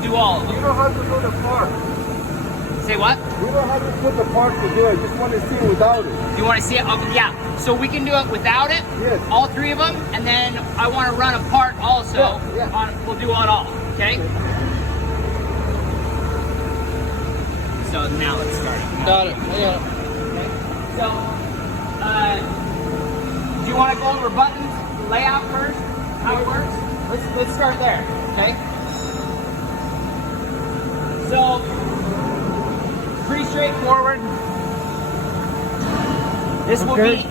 we'll do all of them. You don't have to do the part. Say what? We don't have to put the part to do it. Just want to see it without it. You want to see it? Okay, yeah. So we can do it without it. Yes. All three of them, and then I want to run a part also. Yeah. We'll do it all. Okay. So now let's start. Got it. Yeah. Okay. So, do you want to go over buttons, layout first, how it works? Let's start there. Okay. So, pretty straightforward. This will be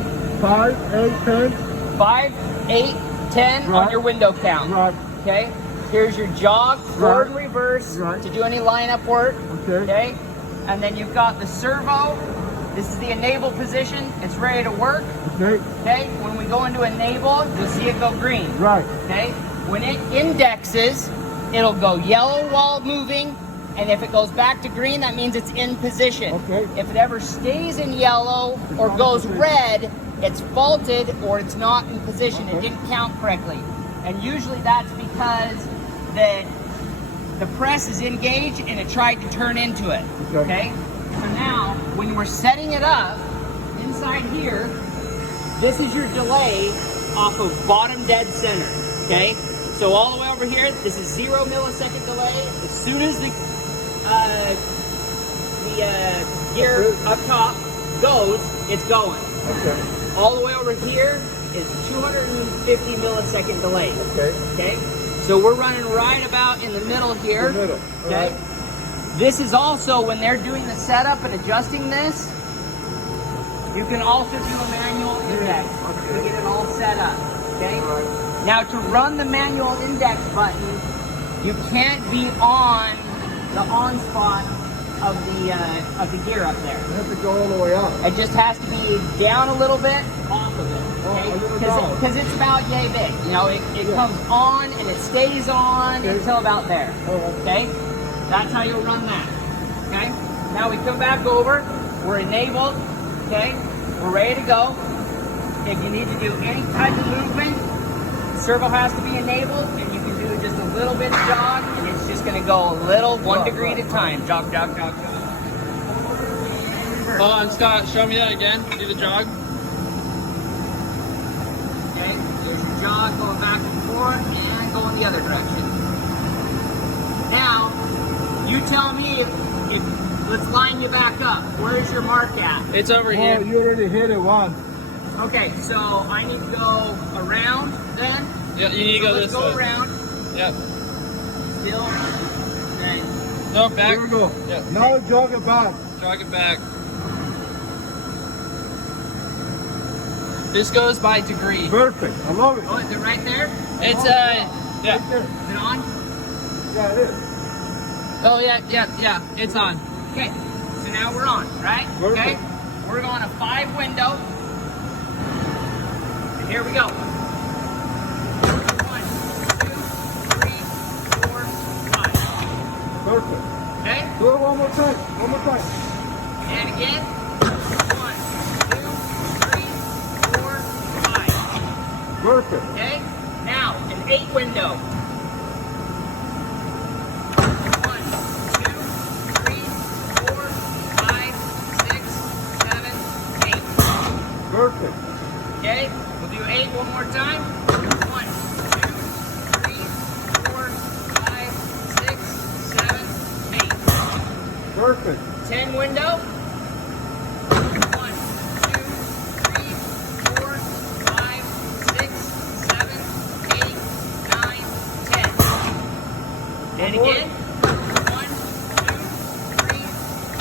5, 8, 10. 5, 8, 10 on your window count. Right. Okay. Here's your jog, forward and reverse to do any lineup work. Okay. And then you've got the servo. This is the enable position. It's ready to work. Okay. When we go into enable, you'll see it go green. Right. Okay. When it indexes, it'll go yellow while moving. And if it goes back to green, that means it's in position. Okay. If it ever stays in yellow or goes red, it's faulted or it's not in position. It didn't count correctly. And usually that's because the press is engaged and it tried to turn into it. Okay? So now, when we're setting it up, inside here, this is your delay off of bottom dead center. Okay? So all the way over here, this is 0 millisecond delay. As soon as the gear up top goes, it's going. Okay. All the way over here is 250 millisecond delay. Okay. Okay. So we're running right about in the middle here. The middle. Okay. This is also when they're doing the setup and adjusting this. You can also do a manual index to get it all set up. Okay. Now to run the manual index button, you can't be on the on spot of the gear up there. You have to go all the way up. It just has to be down a little bit, off of it. Okay? Because it's about yay big. You know, it comes on and it stays on until about there. Okay? That's how you'll run that. Okay? Now we come back over. We're enabled. Okay? We're ready to go. If you need to do any type of movement, the servo has to be enabled, and you can do just a little bit of jog, and it's just going to go a little 1 degree at a time. Jog, jog, jog, jog. Hold on, Scott. Show me that again. Do the jog. Okay, there's your jog going back and forth and going the other direction. Now, you tell me if let's line you back up. Where's your mark at? It's over here. You already hit it once. Okay, so I need to go around then? Yeah, you need to go this way. Let's go around. Yep. Still. Okay. No, back. Here we go. Yep. Now jog it back. Jog it back. This goes by degree. Perfect. I love it. Oh, is it right there? It's Right yeah. there. Is it on? Yeah, it is. Oh yeah. It's on. Okay. So now we're on, right? Perfect. Okay. We're going a 5 window. And here we go. 1, 2, 3, 4, 5. Perfect. Okay? Do it one more time. One more time. And again. 1, 2, 3, 4, 5. Perfect. Okay? Now, an 8 window. 1, 2, 3, 4, 5, 6, 7, 8. Perfect. Okay? We'll do 8 one more time. 1, 2, 3, 4, 5, 6, 7, 8. Perfect. 10 window. 1, 2, 3, 4, 5, 6, 7, 8, 9, 10. And again. 1, 2, 3,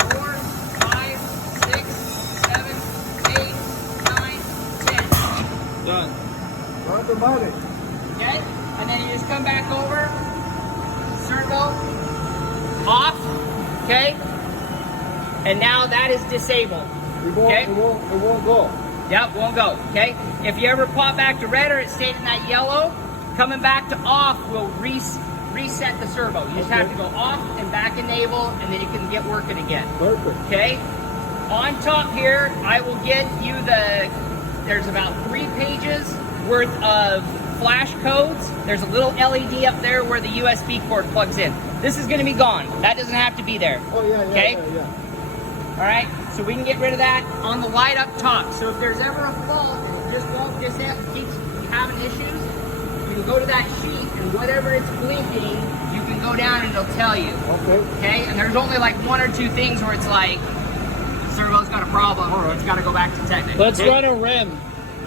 4, 5, 6, 7, 8, 9, 10. Done. Automatic. Okay? And then you just come back over. Servo. Off. Okay? And now that is disabled. It won't, Okay. it won't go. Yep, won't go. Okay? If you ever pop back to red or it stayed in that yellow, coming back to off will reset the servo. You just have to go off and back enable, and then you can get working again. Perfect. Okay? On top here, I will get you there's about 3 pages worth of flash codes, there's a little LED up there where the USB cord plugs in. This is going to be gone. That doesn't have to be there. Oh, yeah, yeah, Okay? yeah, yeah. All right, so we can get rid of that on the light up top. So if there's ever a fault and it just won't, just keeps having issues, you can go to that sheet and whatever it's blinking, you can go down and it'll tell you. Okay. Okay, and there's only like one or two things where it's like, servo's got a problem, All right. It's got to go back to Technic. Let's okay? run a rim.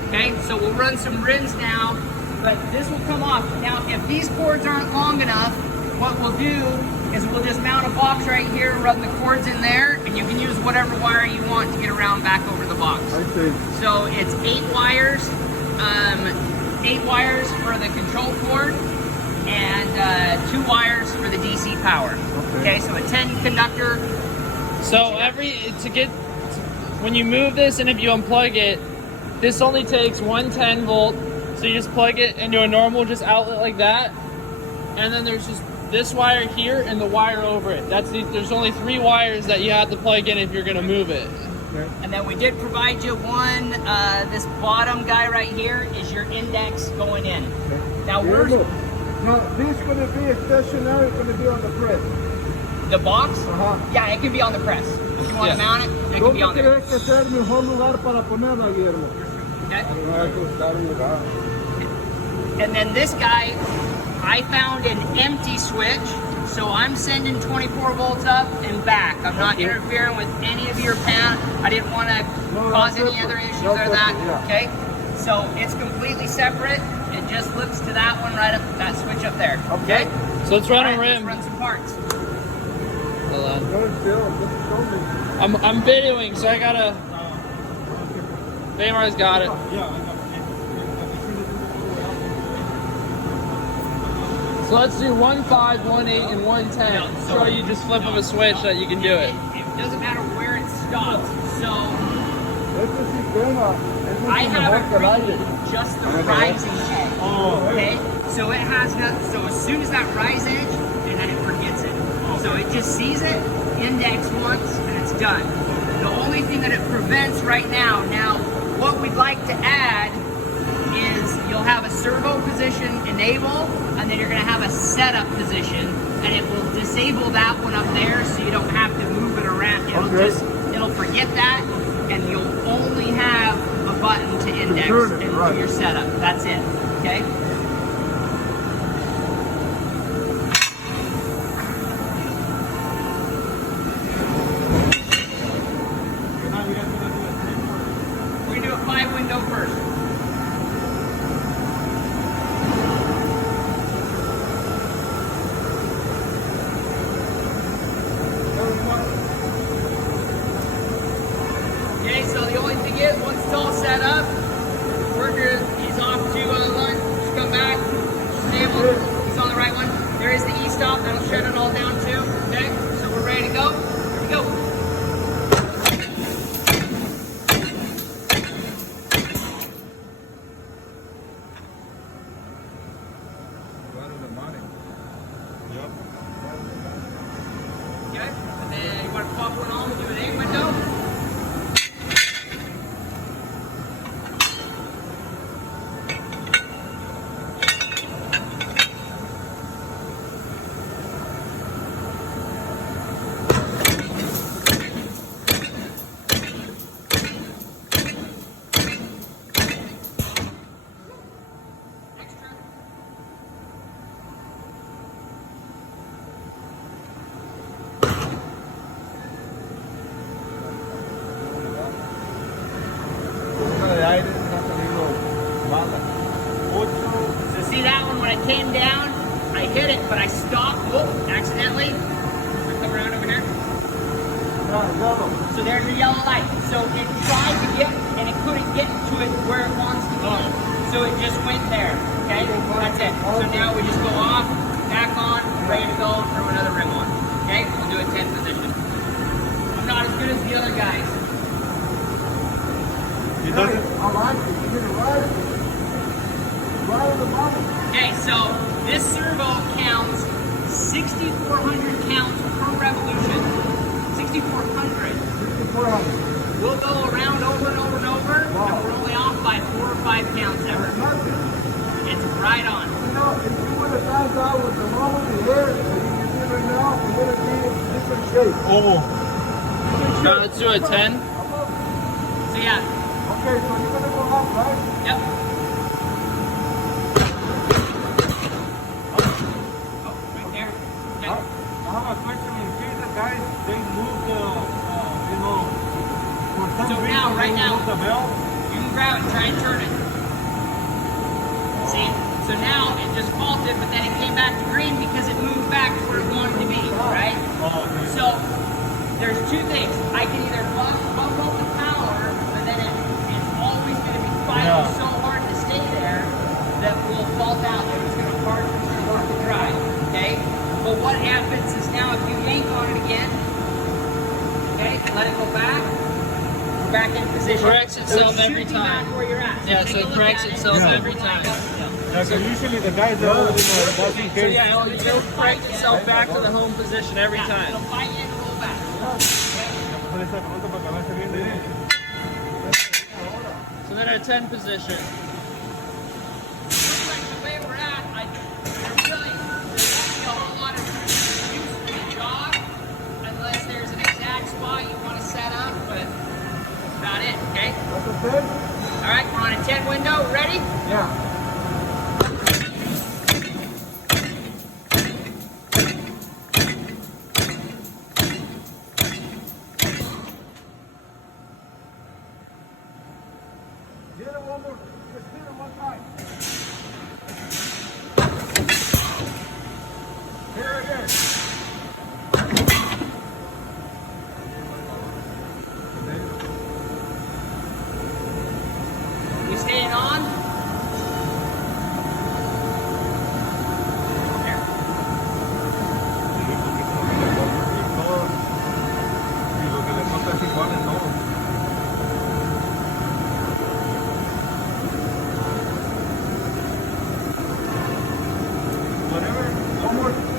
Okay, so we'll run some rims now, but this will come off. Now, if these cords aren't long enough, what we'll do is we'll just mount a box right here, run the cords in there, and you can use whatever wire you want to get around back over the box. I see. So it's 8 wires for the control cord, and 2 wires for the DC power. Okay, so a 10 conductor. So when you move this and if you unplug it, this only takes 110 volt. So you just plug it into a normal just outlet like that. And then there's just this wire here and the wire over it. There's only 3 wires that you have to plug in if you're gonna move it. Okay. And then we did provide you one, this bottom guy right here is your index going in. Now Diego, now, this going to be stationary, going to be on the press. the box, Ajá. yeah, it can be on the press. If you want Yeah. to mount it, it can be on ¿Dónde there. crees que sea el mejor lugar para ponerla, Guillermo? Okay? No hay que buscar un lugar. And then this guy, I found an empty switch, so I'm sending 24 volts up and back. I'm not Okay. interfering with any of your pan. I didn't want to No, cause that's any other separate. issues That's or that. separate, yeah. Okay, so it's completely separate. It just looks to that one right up, that switch up there. Okay. So let's run All a right, rim. let's run some parts. Hold on. No, still, just show me. I'm videoing, so I gotta. Baymar's got it. So let's do 1.5, 1.8, and 110. Show you just flip of a switch that you can do it. It doesn't matter where it stops. So Este sistema es mucho I mejor have que el it aire. reading just the rising edge. Oh, Okay, so it has no, so as soon as that rise edge, and then it forgets it. So it just sees it, index once, and it's done. The only thing that it prevents right now, what we'd like to add is you'll have a servo position enable, and then you're gonna have a setup position, and it will disable that one up there so you don't have to move it around. Okay. It'll forget that, and you'll only have a button to index turn it, and right. do your setup. That's it, okay? We're gonna do a 5 window first. Okay, so the only thing is, once it's all set up, worker, he's off to lunch, just come back, stable, he's on the right one. There is the e-stop, that'll shut it all down too, okay? So we're ready to go, here we go. Okay, and then you want to pop one on, do an 8 window. Extra. de aire no ha salido mala. 8. So see that one, when it came down, I hit it, but I stopped, accidentally. Come around over here. Yellow. So there's your yellow light. So it tried to get, and it couldn't get to it where it wants to be. So it just went there, okay? That's it. So now we just go off, back on, ready to go, throw another rim on. Okay, we'll do a 10 position. I'm not as good as the other guys. It doesn't. I like it. You get it right. Right on the bottom. Okay, so this servo counts 6,400 counts per revolution. 6,400. 6,400. We'll go around over and over and over, Wow. and we're only off by 4 or 5 counts ever. Nothing. It's right Okay. Oval. Let's do a 10. So yeah, Okay, so you're gonna go up, right? yep. Oh, right there. Okay. I have a question. In case the guys they move the, you know, for some So reason now, right they now- move the bell. You can grab it, try and turn it. See? So now it just faulted, but then it came back to green because it moved back to where it wanted to be, right? Oh, okay. So there's two things. I can either bump up the power, but then it's always going to be fighting Yeah. so hard to stay there that will fault out. It's going to hard to dry. Okay? But what happens is now if you yank on it again, okay, let it go back, we're back in position. Corrects itself So it should every be time. back where you're at. So Yeah, take so a it look corrects at it. itself Yeah. every time. Yeah, so usually the guys are already know just in So case. yeah, it'll correct itself back to the home position every Yeah, time. it'll fight you and roll back. So then at 10 position. Looks like the way we're at, there won't be a whole lot of use for the jog unless there's an exact spot you want to set up, but that's about it, okay? That's a 10? All right, we're on a 10 window. Ready? Yeah. Get it one more. Just hit it one time. Here again. We staying on? There. Y lo que le falta es igual en todo. Whatever. One more.